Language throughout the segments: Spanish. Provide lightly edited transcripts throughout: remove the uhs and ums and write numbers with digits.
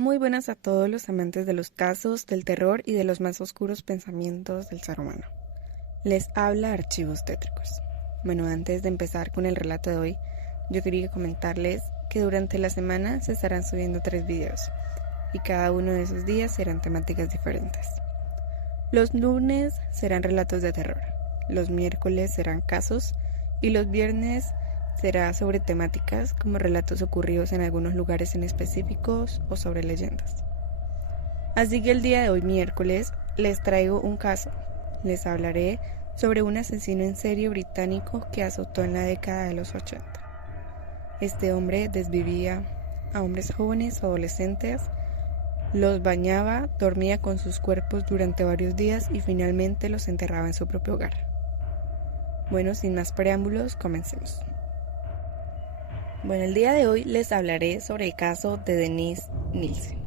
Muy buenas a todos los amantes de los casos, del terror y de los más oscuros pensamientos del ser humano. Les habla Archivos Tétricos. Bueno, antes de empezar con el relato de hoy, yo quería comentarles que durante la semana se estarán subiendo 3 videos y cada uno de esos días serán temáticas diferentes. Los lunes serán relatos de terror, los miércoles serán casos y los viernes será sobre temáticas como relatos ocurridos en algunos lugares en específicos o sobre leyendas. Así que el día de hoy, miércoles, les traigo un caso. Les hablaré sobre un asesino en serie británico que azotó en la década de los 80. Este hombre desvivía a hombres jóvenes o adolescentes, los bañaba, dormía con sus cuerpos durante varios días y finalmente los enterraba en su propio hogar. Bueno, sin más preámbulos, comencemos. Bueno, el día de hoy les hablaré sobre el caso de Denise Nielsen.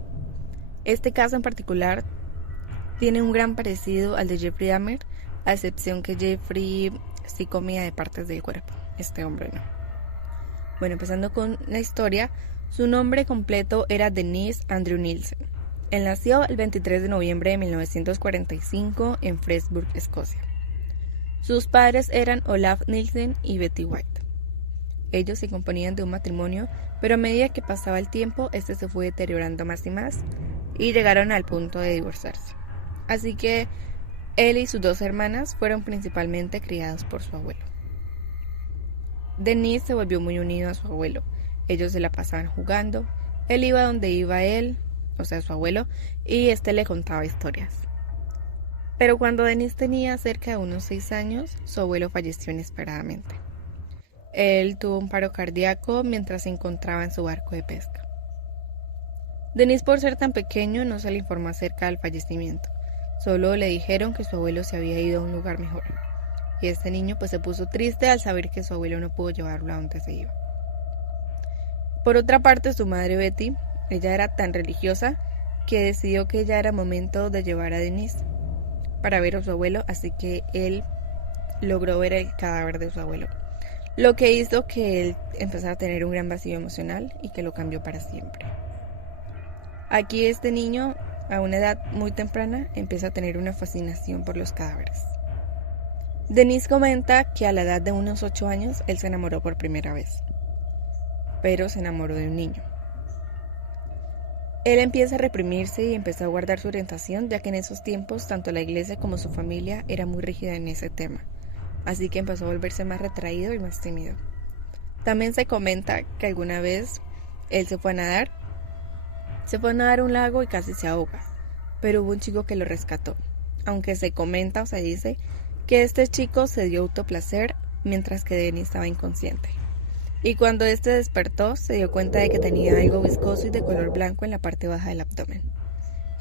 Este caso en particular tiene un gran parecido al de Jeffrey Dahmer, a excepción que Jeffrey sí comía de partes del cuerpo, este hombre no. Bueno, empezando con la historia, su nombre completo era Denise Andrew Nielsen. Él nació el 23 de noviembre de 1945 en Prestburg, Escocia. Sus padres eran Olaf Nielsen y Betty White. Ellos se componían de un matrimonio, pero a medida que pasaba el tiempo, este se fue deteriorando más y más, y llegaron al punto de divorciarse. Así que él y sus 2 hermanas fueron principalmente criados por su abuelo. Denise se volvió muy unido a su abuelo. Ellos se la pasaban jugando, él iba donde iba él, o sea su abuelo, y este le contaba historias. Pero cuando Denise tenía cerca de unos 6 años, su abuelo falleció inesperadamente. Él tuvo un paro cardíaco mientras se encontraba en su barco de pesca. Denise, por ser tan pequeño, no se le informó acerca del fallecimiento. Solo le dijeron que su abuelo se había ido a un lugar mejor. Y este niño pues se puso triste al saber que su abuelo no pudo llevarlo a donde se iba. Por otra parte, su madre Betty, ella era tan religiosa que decidió que ya era momento de llevar a Denise para ver a su abuelo, así que él logró ver el cadáver de su abuelo. Lo que hizo que él empezara a tener un gran vacío emocional y que lo cambió para siempre. Aquí este niño, a una edad muy temprana, empieza a tener una fascinación por los cadáveres. Denise comenta que a la edad de unos 8 años él se enamoró por primera vez, pero se enamoró de un niño. Él empieza a reprimirse y empezó a guardar su orientación, ya que en esos tiempos tanto la iglesia como su familia era muy rígida en ese tema. Así que empezó a volverse más retraído y más tímido. También se comenta que alguna vez él se fue a nadar a un lago y casi se ahoga, pero hubo un chico que lo rescató, aunque se comenta o se dice que este chico se dio autoplacer mientras que Denise estaba inconsciente. Y cuando este despertó se dio cuenta de que tenía algo viscoso y de color blanco en la parte baja del abdomen.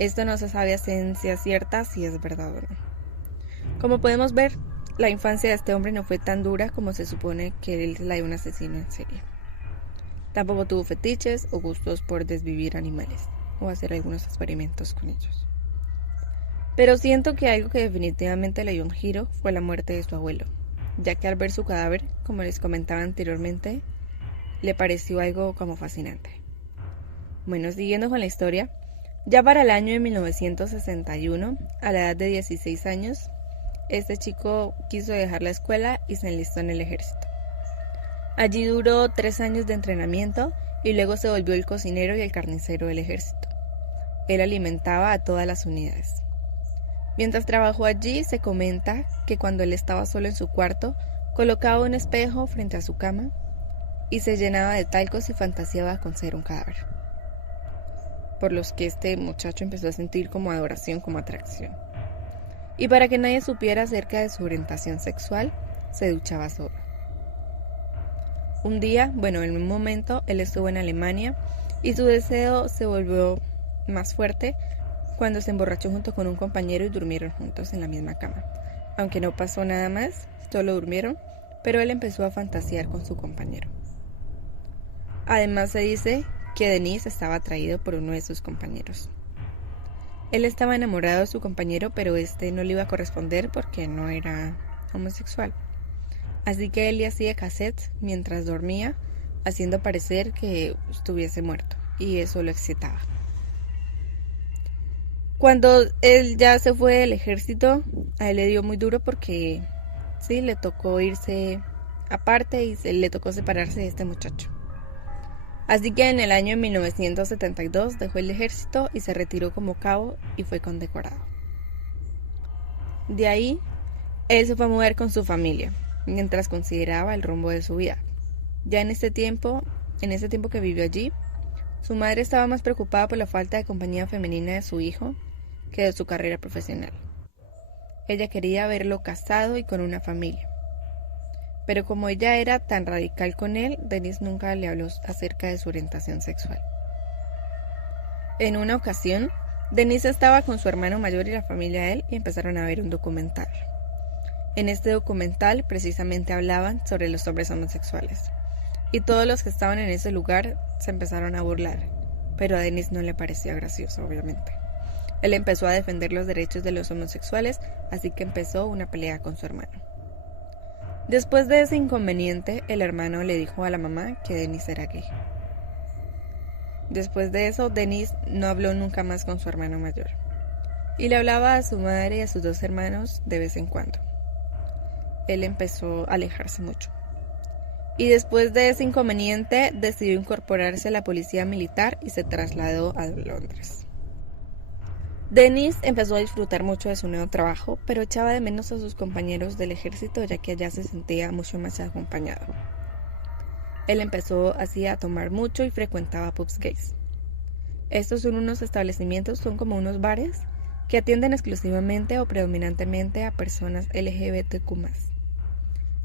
Esto no se sabe a ciencia cierta si es verdad o no. Como podemos ver, la infancia de este hombre no fue tan dura como se supone que él la de un asesino en serie. Tampoco tuvo fetiches o gustos por desvivir animales o hacer algunos experimentos con ellos. Pero siento que algo que definitivamente le dio un giro fue la muerte de su abuelo, ya que al ver su cadáver, como les comentaba anteriormente, le pareció algo como fascinante. Bueno, siguiendo con la historia, ya para el año de 1961, a la edad de 16 años, este chico quiso dejar la escuela y se enlistó en el ejército. Allí duró 3 años de entrenamiento y luego se volvió el cocinero y el carnicero del ejército. Él alimentaba a todas las unidades. Mientras trabajó allí, se comenta que cuando él estaba solo en su cuarto, colocaba un espejo frente a su cama y se llenaba de talcos y fantaseaba con ser un cadáver. Por los que este muchacho empezó a sentir como adoración, como atracción. Y para que nadie supiera acerca de su orientación sexual, se duchaba solo. Un día, en un momento, él estuvo en Alemania y su deseo se volvió más fuerte cuando se emborrachó junto con un compañero y durmieron juntos en la misma cama. Aunque no pasó nada más, solo durmieron, pero él empezó a fantasear con su compañero. Además se dice que Denise estaba atraído por uno de sus compañeros. Él estaba enamorado de su compañero, pero este no le iba a corresponder porque no era homosexual. Así que él le hacía cassettes mientras dormía, haciendo parecer que estuviese muerto, y eso lo excitaba. Cuando él ya se fue del ejército, a él le dio muy duro porque sí, le tocó irse aparte y le tocó separarse de este muchacho. Así que en el año 1972 dejó el ejército y se retiró como cabo y fue condecorado. De ahí, él se fue a mudar con su familia, mientras consideraba el rumbo de su vida. Ya en ese tiempo que vivió allí, su madre estaba más preocupada por la falta de compañía femenina de su hijo que de su carrera profesional. Ella quería verlo casado y con una familia. Pero como ella era tan radical con él, Dennis nunca le habló acerca de su orientación sexual. En una ocasión, Dennis estaba con su hermano mayor y la familia de él y empezaron a ver un documental. En este documental precisamente hablaban sobre los hombres homosexuales. Y todos los que estaban en ese lugar se empezaron a burlar, pero a Dennis no le parecía gracioso, obviamente. Él empezó a defender los derechos de los homosexuales, así que empezó una pelea con su hermano. Después de ese inconveniente, el hermano le dijo a la mamá que Dennis era gay. Después de eso, Dennis no habló nunca más con su hermano mayor, y le hablaba a su madre y a sus 2 hermanos de vez en cuando. Él empezó a alejarse mucho. Y después de ese inconveniente, decidió incorporarse a la policía militar y se trasladó a Londres. Dennis empezó a disfrutar mucho de su nuevo trabajo, pero echaba de menos a sus compañeros del ejército, ya que allá se sentía mucho más acompañado. Él empezó así a tomar mucho y frecuentaba pubs gays. Estos son unos establecimientos, son como unos bares que atienden exclusivamente o predominantemente a personas LGBTQ+.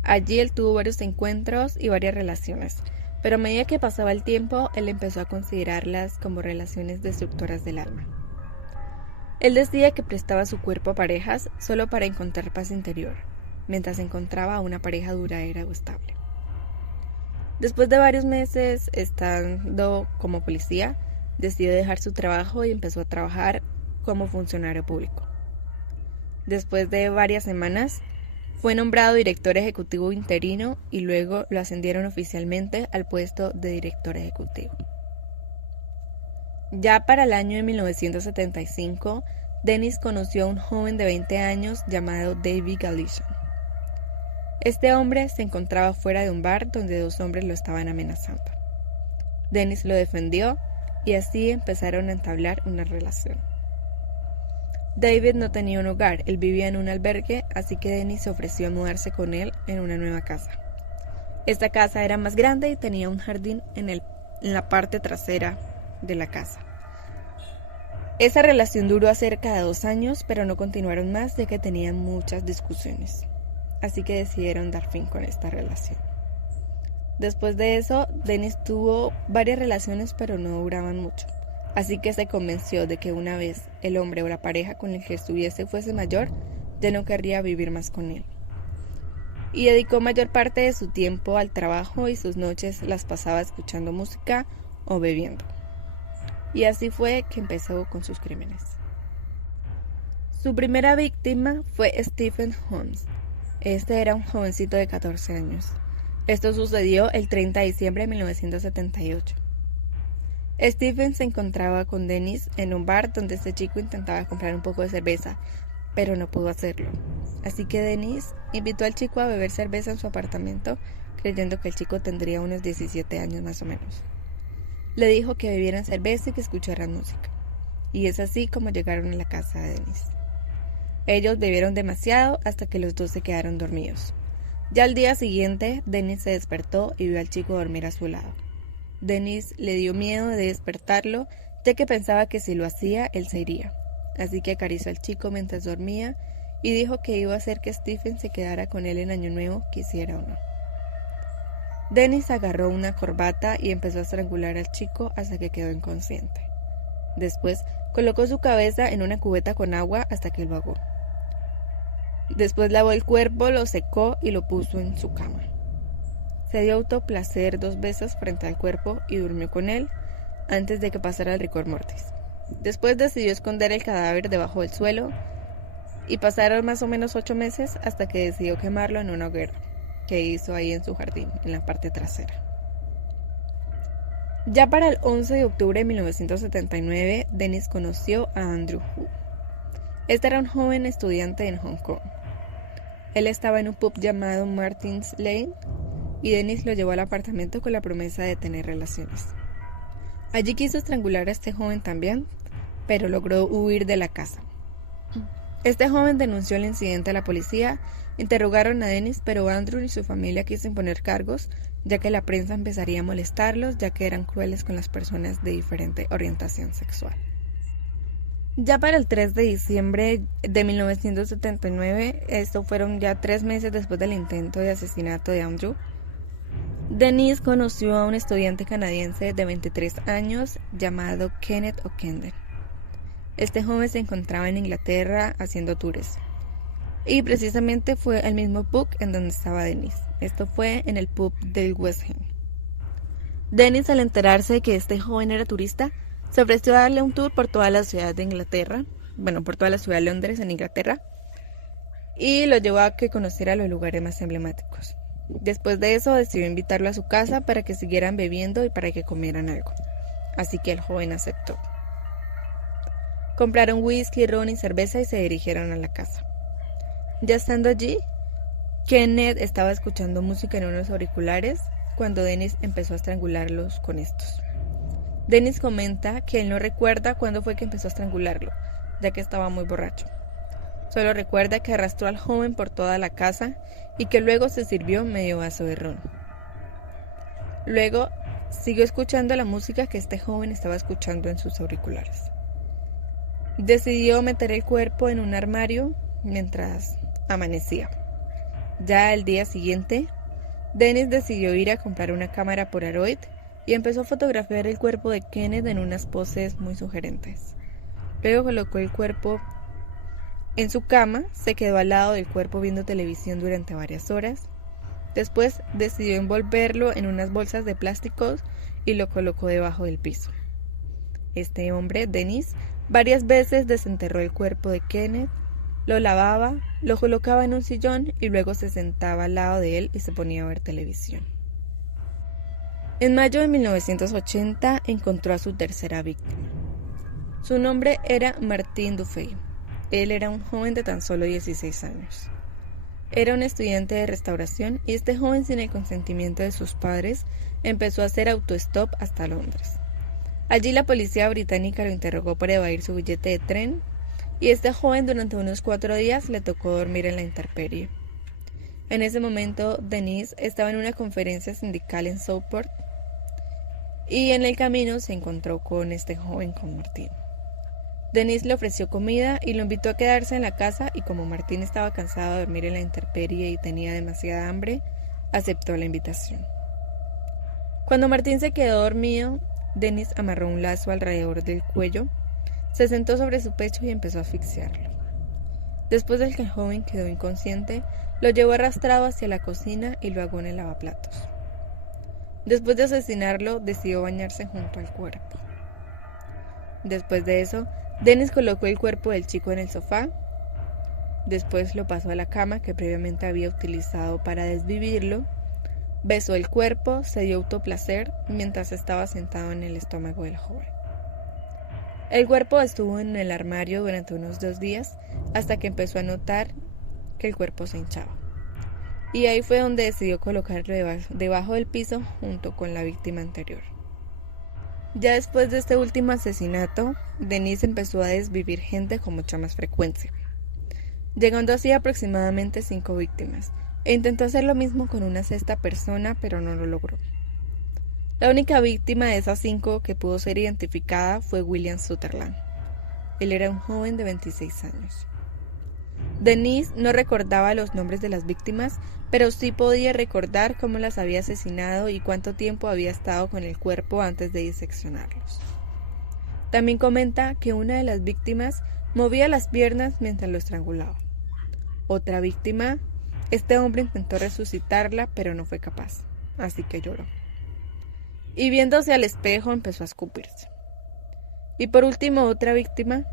Allí él tuvo varios encuentros y varias relaciones, pero a medida que pasaba el tiempo, él empezó a considerarlas como relaciones destructoras del alma. Él decía que prestaba su cuerpo a parejas solo para encontrar paz interior, mientras encontraba a una pareja duradera o estable. Después de varios meses estando como policía, decidió dejar su trabajo y empezó a trabajar como funcionario público. Después de varias semanas, fue nombrado director ejecutivo interino y luego lo ascendieron oficialmente al puesto de director ejecutivo. Ya para el año de 1975, Dennis conoció a un joven de 20 años llamado David Galician. Este hombre se encontraba fuera de un bar donde 2 hombres lo estaban amenazando. Dennis lo defendió y así empezaron a entablar una relación. David no tenía un hogar, él vivía en un albergue, así que Dennis se ofreció a mudarse con él en una nueva casa. Esta casa era más grande y tenía un jardín en la parte trasera de la casa. Esa relación duró cerca de 2 años, pero no continuaron más ya que tenían muchas discusiones. Así que decidieron dar fin con esta relación. Después de eso, Dennis tuvo varias relaciones, pero no duraban mucho. Así que se convenció de que una vez el hombre o la pareja con el que estuviese fuese mayor, ya no querría vivir más con él. Y dedicó mayor parte de su tiempo al trabajo y sus noches las pasaba escuchando música o bebiendo. Y así fue que empezó con sus crímenes. Su primera víctima fue Stephen Holmes. Este era un jovencito de 14 años. Esto sucedió el 30 de diciembre de 1978. Stephen se encontraba con Dennis en un bar donde este chico intentaba comprar un poco de cerveza, pero no pudo hacerlo. Así que Dennis invitó al chico a beber cerveza en su apartamento, creyendo que el chico tendría unos 17 años más o menos. Le dijo que bebieran cerveza y que escucharan música. Y es así como llegaron a la casa de Dennis. Ellos bebieron demasiado hasta que los 2 se quedaron dormidos. Ya al día siguiente, Dennis se despertó y vio al chico dormir a su lado. Dennis le dio miedo de despertarlo, ya que pensaba que si lo hacía, él se iría. Así que acarició al chico mientras dormía y dijo que iba a hacer que Stephen se quedara con él en Año Nuevo, quisiera o no. Dennis agarró una corbata y empezó a estrangular al chico hasta que quedó inconsciente. Después, colocó su cabeza en una cubeta con agua hasta que lo ahogó. Después lavó el cuerpo, lo secó y lo puso en su cama. Se dio autoplacer 2 veces frente al cuerpo y durmió con él antes de que pasara el rigor mortis. Después decidió esconder el cadáver debajo del suelo y pasaron más o menos 8 meses hasta que decidió quemarlo en una hoguera que hizo ahí en su jardín, en la parte trasera. Ya para el 11 de octubre de 1979, Dennis conoció a Andrew Hu. Este era un joven estudiante en Hong Kong. Él estaba en un pub llamado Martin's Lane y Dennis lo llevó al apartamento con la promesa de tener relaciones. Allí quiso estrangular a este joven también, pero logró huir de la casa. Este joven denunció el incidente a la policía, interrogaron a Dennis, pero Andrew y su familia quiso imponer cargos, ya que la prensa empezaría a molestarlos, ya que eran crueles con las personas de diferente orientación sexual. Ya para el 3 de diciembre de 1979, esto fueron ya 3 meses después del intento de asesinato de Andrew, Dennis conoció a un estudiante canadiense de 23 años llamado Kenneth O'Kender. Este joven se encontraba en Inglaterra haciendo tours. Y precisamente fue el mismo pub en donde estaba Dennis. Esto fue en el pub del West End. Dennis, al enterarse de que este joven era turista, se ofreció a darle un tour por toda la ciudad de Inglaterra, por toda la ciudad de Londres en Inglaterra, y lo llevó a que conociera los lugares más emblemáticos. Después de eso decidió invitarlo a su casa para que siguieran bebiendo y para que comieran algo. Así que el joven aceptó. Compraron whisky, ron y cerveza y se dirigieron a la casa. Ya estando allí, Kenneth estaba escuchando música en unos auriculares cuando Dennis empezó a estrangularlos con estos. Dennis comenta que él no recuerda cuándo fue que empezó a estrangularlo, ya que estaba muy borracho. Solo recuerda que arrastró al joven por toda la casa y que luego se sirvió medio vaso de ron. Luego siguió escuchando la música que este joven estaba escuchando en sus auriculares. Decidió meter el cuerpo en un armario mientras amanecía. Ya al día siguiente, Dennis decidió ir a comprar una cámara Polaroid y empezó a fotografiar el cuerpo de Kenneth en unas poses muy sugerentes. Luego colocó el cuerpo en su cama, se quedó al lado del cuerpo viendo televisión durante varias horas. Después decidió envolverlo en unas bolsas de plásticos y lo colocó debajo del piso. Este hombre, Dennis, varias veces desenterró el cuerpo de Kenneth, lo lavaba, lo colocaba en un sillón y luego se sentaba al lado de él y se ponía a ver televisión. En mayo de 1980 encontró a su tercera víctima. Su nombre era Martin Dufay. Él era un joven de tan solo 16 años. Era un estudiante de restauración y este joven, sin el consentimiento de sus padres, empezó a hacer autostop hasta Londres. Allí la policía británica lo interrogó por evadir su billete de tren y este joven durante unos 4 días le tocó dormir en la intemperie. En ese momento, Dennis estaba en una conferencia sindical en Southport y en el camino se encontró con este joven, con Martín. Dennis le ofreció comida y lo invitó a quedarse en la casa y como Martín estaba cansado de dormir en la intemperie y tenía demasiada hambre, aceptó la invitación. Cuando Martín se quedó dormido, Dennis amarró un lazo alrededor del cuello, se sentó sobre su pecho y empezó a asfixiarlo. Después de que el joven quedó inconsciente, lo llevó arrastrado hacia la cocina y lo ahogó en el lavaplatos. Después de asesinarlo, decidió bañarse junto al cuerpo. Después de eso, Dennis colocó el cuerpo del chico en el sofá, después lo pasó a la cama que previamente había utilizado para desvivirlo, besó el cuerpo, se dio autoplacer mientras estaba sentado en el estómago del joven. El cuerpo estuvo en el armario durante unos 2 días hasta que empezó a notar que el cuerpo se hinchaba. Y ahí fue donde decidió colocarlo debajo del piso junto con la víctima anterior. Ya después de este último asesinato, Dennis empezó a desvivir gente con mucha más frecuencia, llegando así a aproximadamente 5 víctimas, e intentó hacer lo mismo con una 6ª persona, pero no lo logró. La única víctima de esas 5 que pudo ser identificada fue William Sutherland. Él era un joven de 26 años. Dennis no recordaba los nombres de las víctimas, pero sí podía recordar cómo las había asesinado y cuánto tiempo había estado con el cuerpo antes de diseccionarlos. También comenta que una de las víctimas movía las piernas mientras lo estrangulaba. Otra víctima, este hombre intentó resucitarla, pero no fue capaz, así que lloró. Y viéndose al espejo empezó a escupirse. Y por último, otra víctima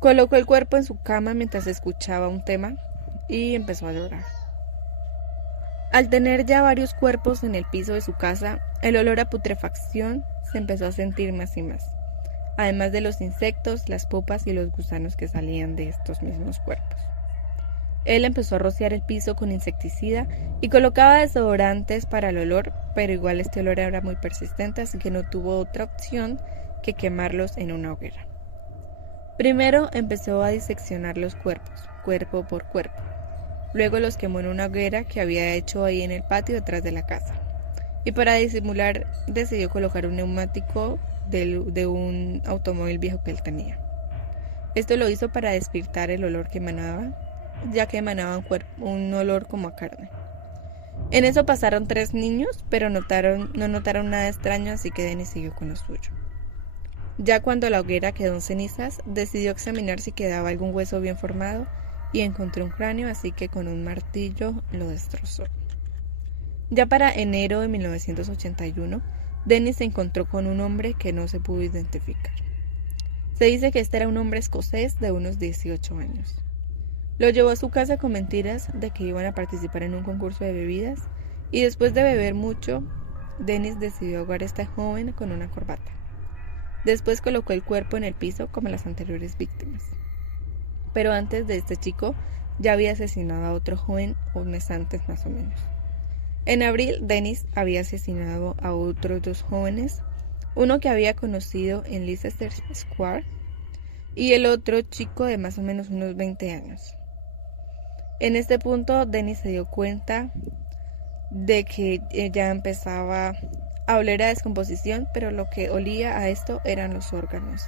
colocó el cuerpo en su cama mientras escuchaba un tema y empezó a llorar. Al tener ya varios cuerpos en el piso de su casa, el olor a putrefacción se empezó a sentir más y más, además de los insectos, las pupas y los gusanos que salían de estos mismos cuerpos. Él empezó a rociar el piso con insecticida y colocaba desodorantes para el olor, pero igual este olor era muy persistente, así que no tuvo otra opción que quemarlos en una hoguera. Primero empezó a diseccionar los cuerpos, cuerpo por cuerpo. Luego los quemó en una hoguera que había hecho ahí en el patio detrás de la casa. Y para disimular decidió colocar un neumático de un automóvil viejo que él tenía. Esto lo hizo para despiertar el olor que emanaba, ya que emanaba un olor como a carne. En eso pasaron 3 niños, pero no notaron nada extraño, así que Dennis siguió con lo suyo. Ya cuando la hoguera quedó en cenizas, decidió examinar si quedaba algún hueso bien formado y encontró un cráneo, así que con un martillo lo destrozó. Ya para enero de 1981, Dennis se encontró con un hombre que no se pudo identificar. Se dice que este era un hombre escocés de unos 18 años. Lo llevó a su casa con mentiras de que iban a participar en un concurso de bebidas y después de beber mucho, Dennis decidió ahogar a este joven con una corbata. Después colocó el cuerpo en el piso como las anteriores víctimas. Pero antes de este chico, ya había asesinado a otro joven un mes antes más o menos. En abril, Dennis había asesinado a otros 2 jóvenes, uno que había conocido en Leicester Square y el otro chico de más o menos unos 20 años. En este punto, Dennis se dio cuenta de que ya empezaba a oler a descomposición, pero lo que olía a esto eran los órganos.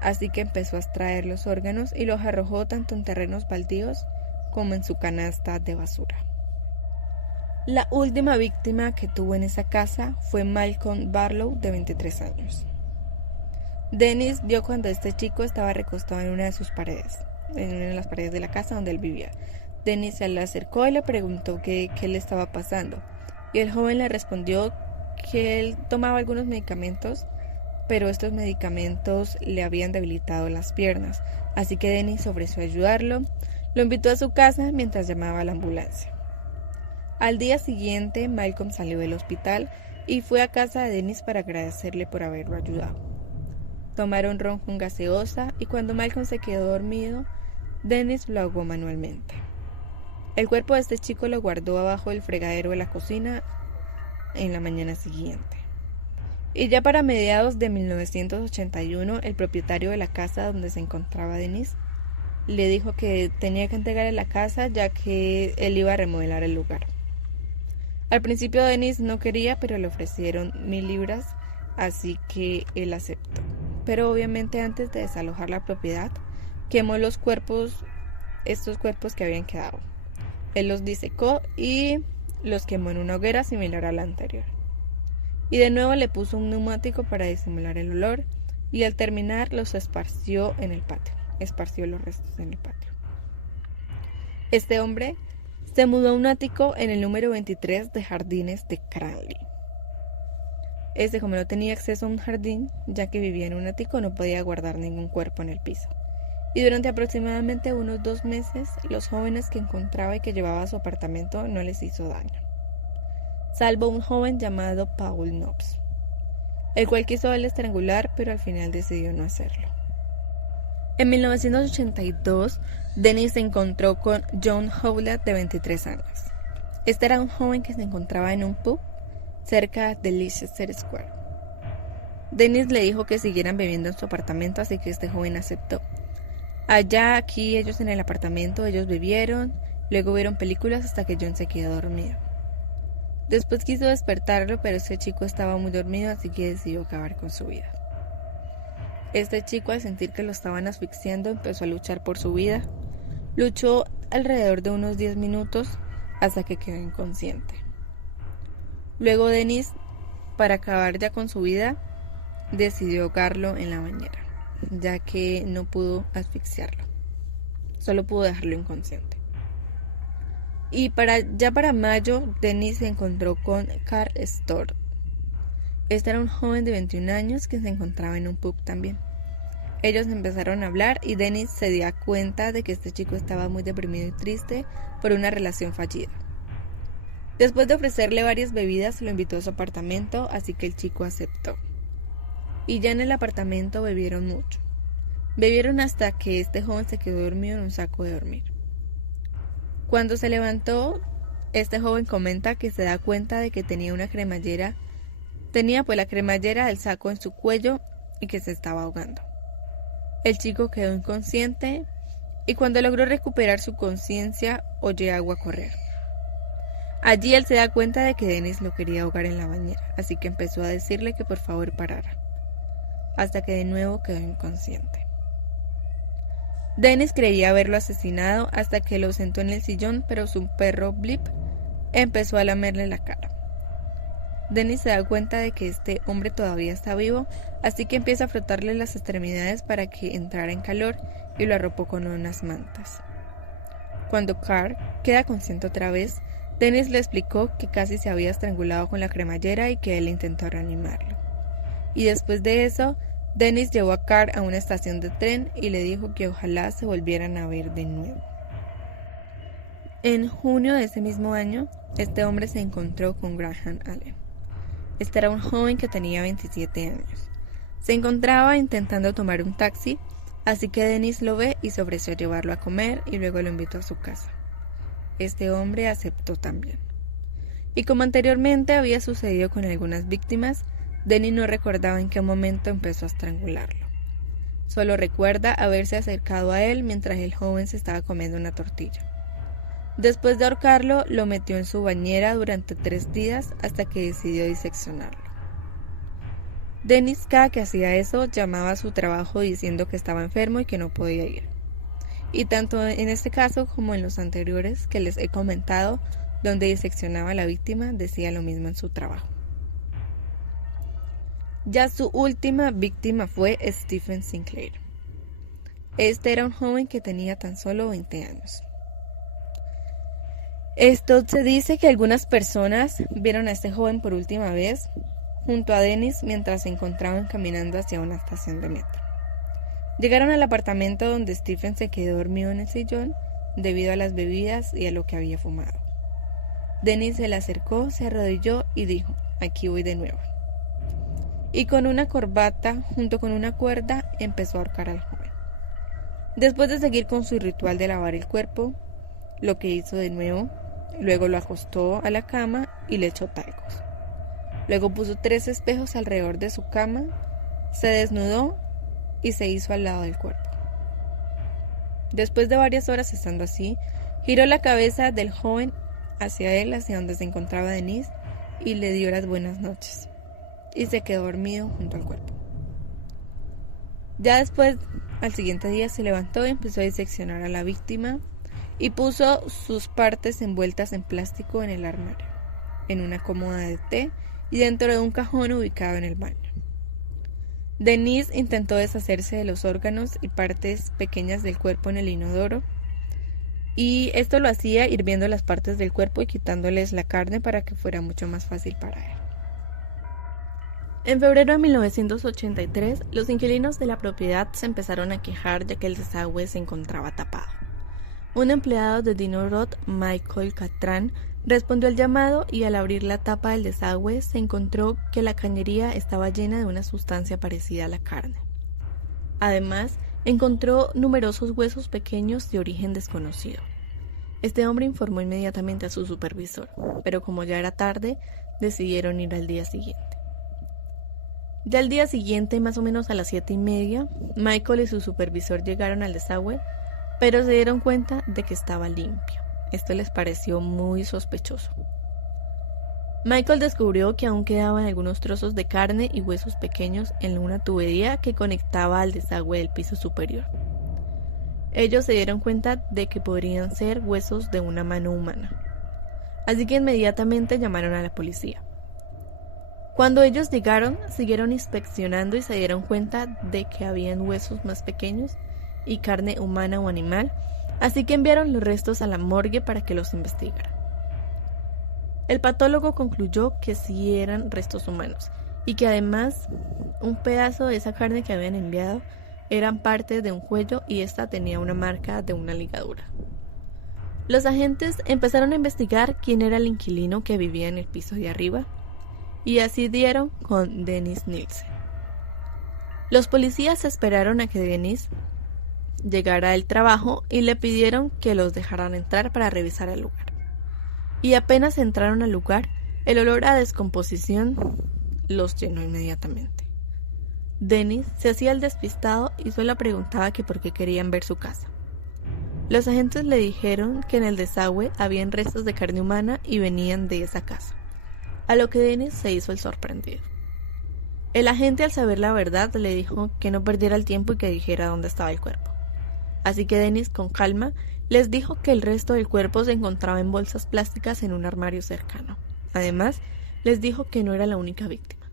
Así que empezó a extraer los órganos y los arrojó tanto en terrenos baldíos como en su canasta de basura. La última víctima que tuvo en esa casa fue Malcolm Barlow, de 23 años. Dennis vio cuando este chico estaba recostado en una de sus paredes, en una de las paredes de la casa donde él vivía. Dennis se le acercó y le preguntó qué le estaba pasando, y el joven le respondió que él tomaba algunos medicamentos, pero estos medicamentos le habían debilitado las piernas, así que Dennis ofreció ayudarlo, lo invitó a su casa mientras llamaba a la ambulancia. Al día siguiente, Malcolm salió del hospital y fue a casa de Dennis para agradecerle por haberlo ayudado. Tomaron ron con gaseosa y cuando Malcolm se quedó dormido, Dennis lo ahogó manualmente. El cuerpo de este chico lo guardó abajo del fregadero de la cocina en la mañana siguiente. Y ya para mediados de 1981, el propietario de la casa donde se encontraba Dennis le dijo que tenía que entregarle la casa ya que él iba a remodelar el lugar. Al principio Dennis no quería, pero le ofrecieron 1,000 libras, así que él aceptó. Pero obviamente antes de desalojar la propiedad, quemó estos cuerpos que habían quedado. Él los disecó y los quemó en una hoguera similar a la anterior. Y de nuevo le puso un neumático para disimular el olor y al terminar los esparció en el patio. Esparció los restos en el patio. Este hombre se mudó a un ático en el número 23 de Jardines de Cranley. Como no tenía acceso a un jardín, ya que vivía en un ático, no podía guardar ningún cuerpo en el piso. Y durante aproximadamente unos 2 meses, los jóvenes que encontraba y que llevaba a su apartamento no les hizo daño, salvo un joven llamado Paul Knobs, el cual quiso darle estrangular, pero al final decidió no hacerlo. En 1982, Dennis se encontró con John Howlett, de 23 años. Este era un joven que se encontraba en un pub cerca de Leicester Square. Dennis le dijo que siguieran bebiendo en su apartamento, así que este joven aceptó. Aquí ellos en el apartamento, ellos bebieron, luego vieron películas hasta que John se quedó dormido. Después quiso despertarlo, pero este chico estaba muy dormido, así que decidió acabar con su vida. Este chico, al sentir que lo estaban asfixiando, empezó a luchar por su vida. Luchó alrededor de unos 10 minutos hasta que quedó inconsciente. Luego Dennis, para acabar ya con su vida, decidió ahogarlo en la bañera, ya que no pudo asfixiarlo. Solo pudo dejarlo inconsciente. Y para mayo, Dennis se encontró con Carl Storr. Este era un joven de 21 años que se encontraba en un pub también. Ellos empezaron a hablar y Dennis se dio cuenta de que este chico estaba muy deprimido y triste por una relación fallida. Después de ofrecerle varias bebidas, lo invitó a su apartamento, así que el chico aceptó. y ya en el apartamento bebieron mucho. Bebieron hasta que este joven se quedó dormido en un saco de dormir. Cuando se levantó, este joven comenta que se da cuenta de que tenía la cremallera del saco en su cuello y que se estaba ahogando. El chico quedó inconsciente y cuando logró recuperar su conciencia, oye agua correr. Allí él se da cuenta de que Dennis lo quería ahogar en la bañera, así que empezó a decirle que por favor parara, hasta que de nuevo quedó inconsciente. Dennis creía haberlo asesinado hasta que lo sentó en el sillón, pero su perro Blip empezó a lamerle la cara. Dennis se da cuenta de que este hombre todavía está vivo, así que empieza a frotarle las extremidades para que entrara en calor y lo arropó con unas mantas. Cuando Carl queda consciente otra vez, Dennis le explicó que casi se había estrangulado con la cremallera y que él intentó reanimarlo. Y después de eso, Dennis llevó a Carl a una estación de tren y le dijo que ojalá se volvieran a ver de nuevo. En junio de ese mismo año, este hombre se encontró con Graham Allen. Este era un joven que tenía 27 años. Se encontraba intentando tomar un taxi, así que Dennis lo ve y se ofreció a llevarlo a comer y luego lo invitó a su casa. Este hombre aceptó también. Y como anteriormente había sucedido con algunas víctimas, Dennis no recordaba en qué momento empezó a estrangularlo. Solo recuerda haberse acercado a él mientras el joven se estaba comiendo una tortilla. Después de ahorcarlo, lo metió en su bañera durante 3 días hasta que decidió diseccionarlo. Dennis, cada que hacía eso, llamaba a su trabajo diciendo que estaba enfermo y que no podía ir. Y tanto en este caso como en los anteriores que les he comentado, donde diseccionaba a la víctima, decía lo mismo en su trabajo. Ya su última víctima fue Stephen Sinclair. Este era un joven que tenía tan solo 20 años. Esto se dice que algunas personas vieron a este joven por última vez junto a Dennis mientras se encontraban caminando hacia una estación de metro. Llegaron al apartamento donde Stephen se quedó dormido en el sillón debido a las bebidas y a lo que había fumado. Dennis se le acercó, se arrodilló y dijo: "Aquí voy de nuevo". Y con una corbata junto con una cuerda empezó a ahorcar al joven. Después de seguir con su ritual de lavar el cuerpo, lo que hizo de nuevo, luego lo acostó a la cama y le echó talcos. Luego puso 3 espejos alrededor de su cama, se desnudó y se hizo al lado del cuerpo. Después de varias horas estando así, giró la cabeza del joven hacia él, hacia donde se encontraba Denise, y le dio las buenas noches. Y se quedó dormido junto al cuerpo. Ya después, al siguiente día, se levantó y empezó a diseccionar a la víctima y puso sus partes envueltas en plástico en el armario, en una cómoda de té y dentro de un cajón ubicado en el baño. Denise intentó deshacerse de los órganos y partes pequeñas del cuerpo en el inodoro, y esto lo hacía hirviendo las partes del cuerpo y quitándoles la carne para que fuera mucho más fácil para él. En febrero de 1983, los inquilinos de la propiedad se empezaron a quejar ya que el desagüe se encontraba tapado. Un empleado de Dino Road, Michael Cattrall, respondió al llamado y al abrir la tapa del desagüe se encontró que la cañería estaba llena de una sustancia parecida a la carne. Además, encontró numerosos huesos pequeños de origen desconocido. Este hombre informó inmediatamente a su supervisor, pero como ya era tarde, decidieron ir al día siguiente. Ya al día siguiente, más o menos a las 7:30, Michael y su supervisor llegaron al desagüe, pero se dieron cuenta de que estaba limpio. Esto les pareció muy sospechoso. Michael descubrió que aún quedaban algunos trozos de carne y huesos pequeños en una tubería que conectaba al desagüe del piso superior. Ellos se dieron cuenta de que podrían ser huesos de una mano humana, así que inmediatamente llamaron a la policía. Cuando ellos llegaron, siguieron inspeccionando y se dieron cuenta de que habían huesos más pequeños y carne humana o animal, así que enviaron los restos a la morgue para que los investigara. El patólogo concluyó que sí eran restos humanos y que además un pedazo de esa carne que habían enviado eran parte de un cuello y esta tenía una marca de una ligadura. Los agentes empezaron a investigar quién era el inquilino que vivía en el piso de arriba y así dieron con Dennis Nielsen. Los policías esperaron a que Denis llegara del trabajo y le pidieron que los dejaran entrar para revisar el lugar. Y apenas entraron al lugar, el olor a descomposición los llenó inmediatamente. Denis se hacía el despistado y solo preguntaba que por qué querían ver su casa. Los agentes le dijeron que en el desagüe habían restos de carne humana y venían de esa casa, a lo que Denis se hizo el sorprendido. El agente, al saber la verdad, le dijo que no perdiera el tiempo y que dijera dónde estaba el cuerpo. Así que Denis, con calma, les dijo que el resto del cuerpo se encontraba en bolsas plásticas en un armario cercano. Además, les dijo que no era la única víctima,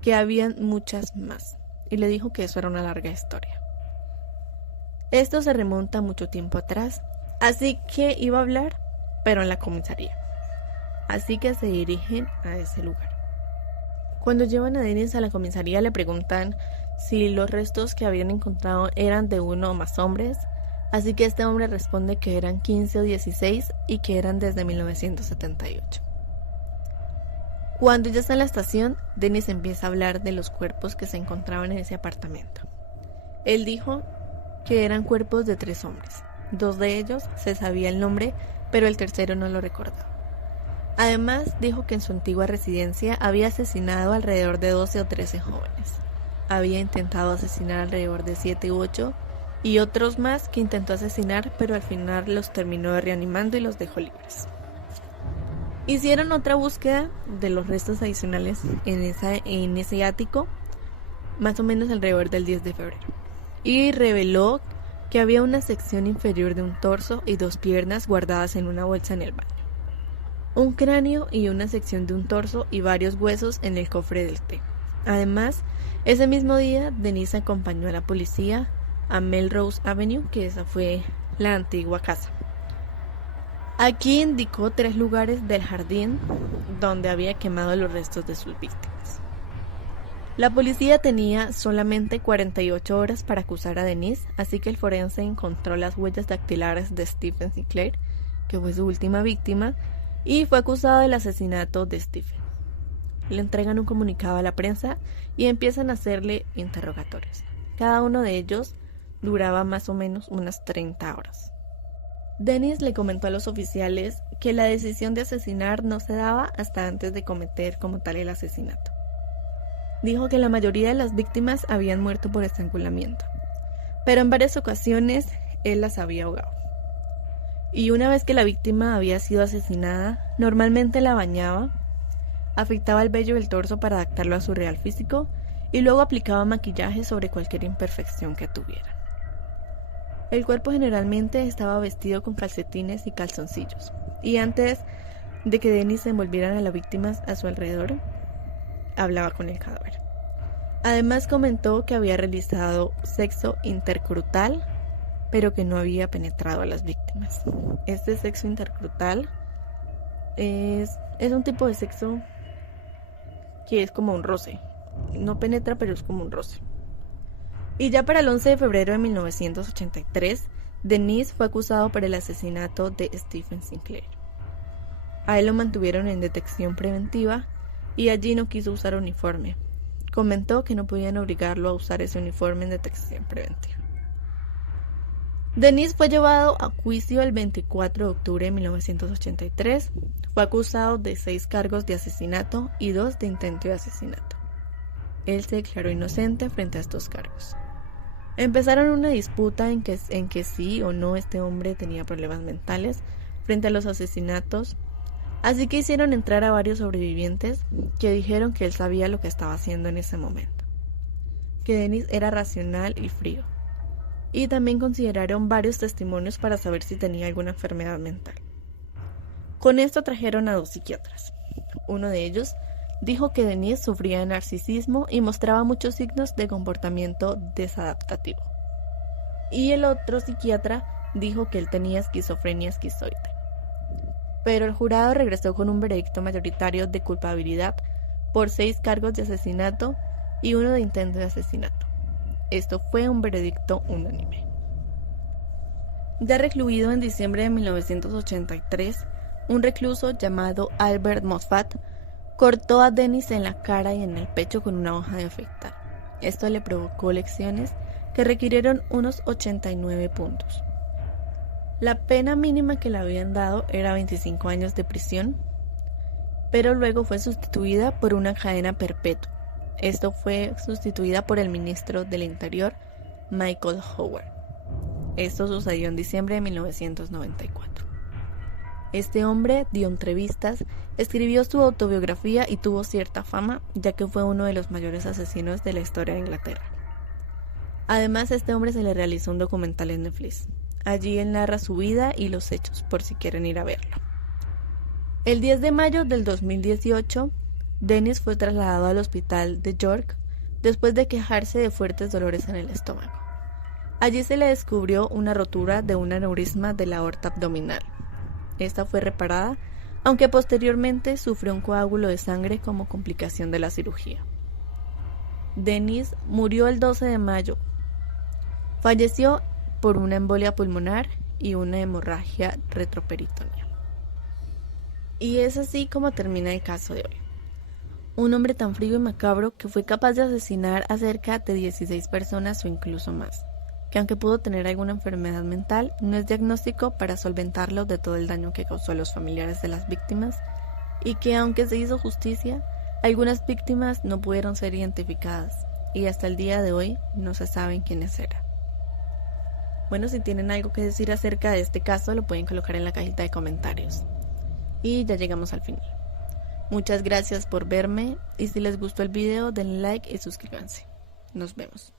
que habían muchas más, y le dijo que eso era una larga historia. Esto se remonta mucho tiempo atrás, así que iba a hablar, pero en la comisaría. Así que se dirigen a ese lugar. Cuando llevan a Denis a la comisaría le preguntan si los restos que habían encontrado eran de uno o más hombres, así que este hombre responde que eran 15 o 16 y que eran desde 1978. Cuando ya está en la estación, Denis empieza a hablar de los cuerpos que se encontraban en ese apartamento. Él dijo que eran cuerpos de 3 hombres. 2 de ellos se sabía el nombre, pero el tercero no lo recordaba. Además, dijo que en su antigua residencia había asesinado alrededor de 12 o 13 jóvenes. Había intentado asesinar alrededor de 7 u 8 y otros más que intentó asesinar, pero al final los terminó reanimando y los dejó libres. Hicieron otra búsqueda de los restos adicionales en ese ático, más o menos alrededor del 10 de febrero, y reveló que había una sección inferior de un torso y 2 piernas guardadas en una bolsa en el baño, un cráneo y una sección de un torso y varios huesos en el cofre del té. Además, ese mismo día, Denis acompañó a la policía a Melrose Avenue, que esa fue la antigua casa. Aquí indicó 3 lugares del jardín donde había quemado los restos de sus víctimas. La policía tenía solamente 48 horas para acusar a Denis, así que el forense encontró las huellas dactilares de Stephen Sinclair, que fue su última víctima, y fue acusado del asesinato de Stephen. Le entregan un comunicado a la prensa y empiezan a hacerle interrogatorios. Cada uno de ellos duraba más o menos unas 30 horas. Denis le comentó a los oficiales que la decisión de asesinar no se daba hasta antes de cometer como tal el asesinato. Dijo que la mayoría de las víctimas habían muerto por estrangulamiento, pero en varias ocasiones él las había ahogado. Y una vez que la víctima había sido asesinada, normalmente la bañaba, afeitaba el vello del torso para adaptarlo a su real físico y luego aplicaba maquillaje sobre cualquier imperfección que tuviera. El cuerpo generalmente estaba vestido con calcetines y calzoncillos, y antes de que Denis envolviera a las víctimas a su alrededor, hablaba con el cadáver. Además comentó que había realizado sexo intercrutal, pero que no había penetrado a las víctimas. Este sexo intercrutal es un tipo de sexo que es como un roce. No penetra, pero es como un roce. Y ya para el 11 de febrero de 1983, Denis fue acusado por el asesinato de Stephen Sinclair. A él lo mantuvieron en detención preventiva y allí no quiso usar uniforme. Comentó que no podían obligarlo a usar ese uniforme en detención preventiva. Denis fue llevado a juicio el 24 de octubre de 1983. Fue acusado de 6 cargos de asesinato y 2 de intento de asesinato. Él se declaró inocente frente a estos cargos. Empezaron una disputa en que sí o no este hombre tenía problemas mentales frente a los asesinatos, así que hicieron entrar a varios sobrevivientes que dijeron que él sabía lo que estaba haciendo en ese momento, que Denis era racional y frío, y también consideraron varios testimonios para saber si tenía alguna enfermedad mental. Con esto trajeron a 2 psiquiatras. Uno de ellos dijo que Denis sufría de narcisismo y mostraba muchos signos de comportamiento desadaptativo. Y el otro psiquiatra dijo que él tenía esquizofrenia esquizoide. Pero el jurado regresó con un veredicto mayoritario de culpabilidad por 6 cargos de asesinato y 1 de intento de asesinato. Esto fue un veredicto unánime. Ya recluido en diciembre de 1983, un recluso llamado Albert Moffat cortó a Denis en la cara y en el pecho con una hoja de afeitar. Esto le provocó lecciones que requirieron unos 89 puntos. La pena mínima que le habían dado era 25 años de prisión, pero luego fue sustituida por una cadena perpetua. Esto fue sustituida por el ministro del Interior, Michael Howard. Esto sucedió en diciembre de 1994. Este hombre dio entrevistas, escribió su autobiografía y tuvo cierta fama, ya que fue uno de los mayores asesinos de la historia de Inglaterra. Además, a este hombre se le realizó un documental en Netflix. Allí él narra su vida y los hechos, por si quieren ir a verlo. El 10 de mayo del 2018, Dennis fue trasladado al hospital de York después de quejarse de fuertes dolores en el estómago. Allí se le descubrió una rotura de un aneurisma de la aorta abdominal. Esta fue reparada, aunque posteriormente sufrió un coágulo de sangre como complicación de la cirugía. Dennis murió el 12 de mayo. Falleció por una embolia pulmonar y una hemorragia retroperitonea. Y es así como termina el caso de hoy. Un hombre tan frío y macabro que fue capaz de asesinar a cerca de 16 personas o incluso más, que aunque pudo tener alguna enfermedad mental, no es diagnóstico para solventarlo de todo el daño que causó a los familiares de las víctimas, y que aunque se hizo justicia, algunas víctimas no pudieron ser identificadas, y hasta el día de hoy no se saben quiénes eran. Bueno, si tienen algo que decir acerca de este caso, lo pueden colocar en la cajita de comentarios. Y ya llegamos al final. Muchas gracias por verme, y si les gustó el video, denle like y suscríbanse. Nos vemos.